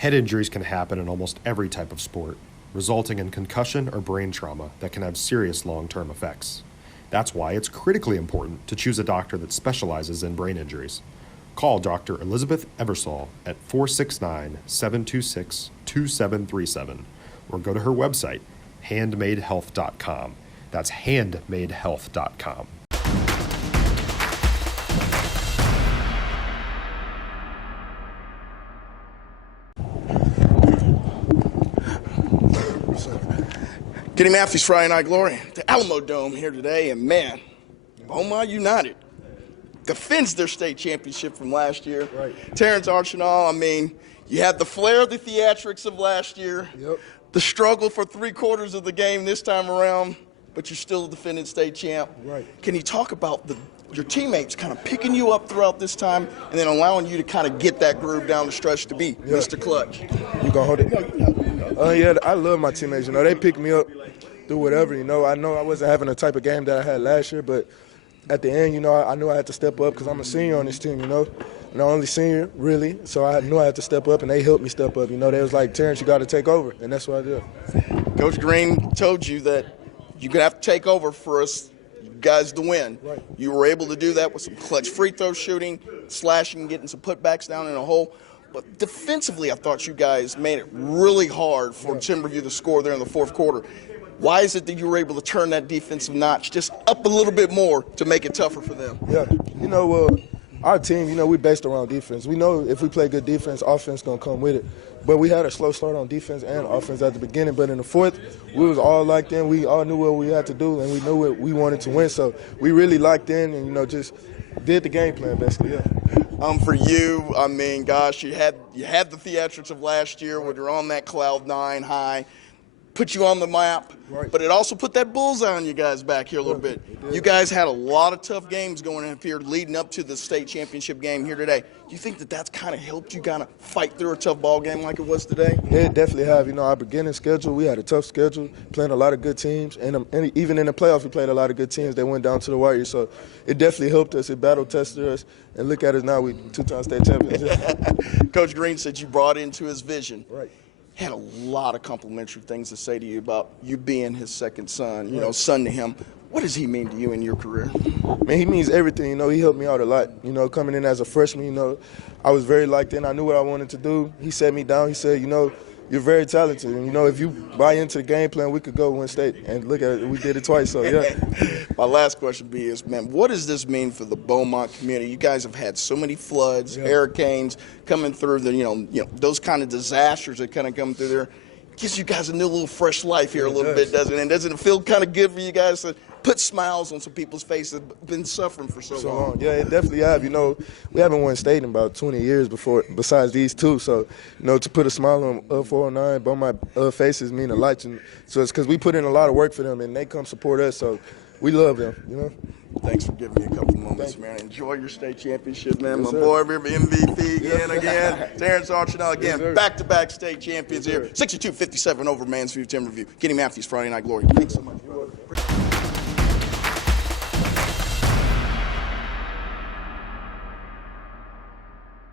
Head injuries can happen in almost every type of sport, resulting in concussion or brain trauma that can have serious long-term effects. That's why it's critically important to choose a doctor that specializes in brain injuries. Call Dr. Elizabeth Eversole at 469-726-2737 or go to her website, handmadehealth.com. That's handmadehealth.com. Kenny Matthews, Friday Night Glory. The Alamo Dome here today, and man, Beaumont United defends their state championship from last year. Right. Terrance Arceneaux, I mean, you had the flair of the theatrics of last year, the struggle for three-quarters of the game this time around, but you're still a defending state champ. Right. Can you talk about your teammates kind of picking you up throughout this time and then allowing you to kind of get that groove down the stretch to be Mr. Clutch? You gonna hold it? Yeah, I love my teammates. You know, they pick me up through whatever. You know I wasn't having the type of game that I had last year, but at the end, you know, I knew I had to step up because I'm a senior on this team. You know, and the only senior really, so I knew I had to step up, and they helped me step up. You know, they was like, Terrance, you got to take over, and that's what I did. Coach Green told you that you're gonna have to take over for us guys to win. Right. You were able to do that with some clutch free throw shooting, slashing, getting some putbacks down in a hole. But defensively, I thought you guys made it really hard for Timberview to score there in the fourth quarter. Why is it that you were able to turn that defensive notch just up a little bit more to make it tougher for them? Yeah, you know, our team, you know, we based around defense. We know if we play good defense, offense gonna come with it. But we had a slow start on defense and offense at the beginning. But in the fourth, we was all locked in. We all knew what we had to do, and we knew what we wanted to win. So we really locked in, and you know, just did the game plan basically. Yeah. For you, I mean, gosh, you had the theatrics of last year when you're on that cloud nine high, put you on the map, but it also put that bullseye on you guys back here a little bit. You guys had a lot of tough games going up here leading up to the state championship game here today. Do you think that that's kind of helped you kind of fight through a tough ball game like it was today? Yeah, it definitely have. You know, our beginning schedule, we had a tough schedule, playing a lot of good teams, and even in the playoffs, we played a lot of good teams that went down to the wire. So it definitely helped us. It battle tested us, and look at us now. We two-time state champions. Coach Green said you brought into his vision. Right. Had a lot of complimentary things to say to you about you being his second son, you know, son to him. What does he mean to you in your career? Man, he means everything. You know, he helped me out a lot. You know, coming in as a freshman, you know, I was very locked in. I knew what I wanted to do. He set me down. He said, you know, you're very talented. And, you know, if you buy into the game plan, we could go win state. And look at it, we did it twice, so, yeah. My last question is, man, what does this mean for the Beaumont community? You guys have had so many floods, hurricanes coming through, you know, those kind of disasters that kind of come through there. Gives you guys a new little fresh life here a little bit, doesn't it? And doesn't it feel kind of good for you guys to put smiles on some people's faces that have been suffering for so long? Yeah, it definitely have. You know, we haven't won state in about 20 years before, besides these two. So, you know, to put a smile on 409, Beaumont faces mean a lot. And so it's because we put in a lot of work for them, and they come support us. So we love them, you know. Thanks for giving me a couple moments, man. Enjoy your state championship, man. My boy, MVP again. Terrance Arceneaux again, back-to-back state champions here. 62-57 over Mansfield, Timberview. Kenny Matthews, Friday Night Glory. Thanks so much.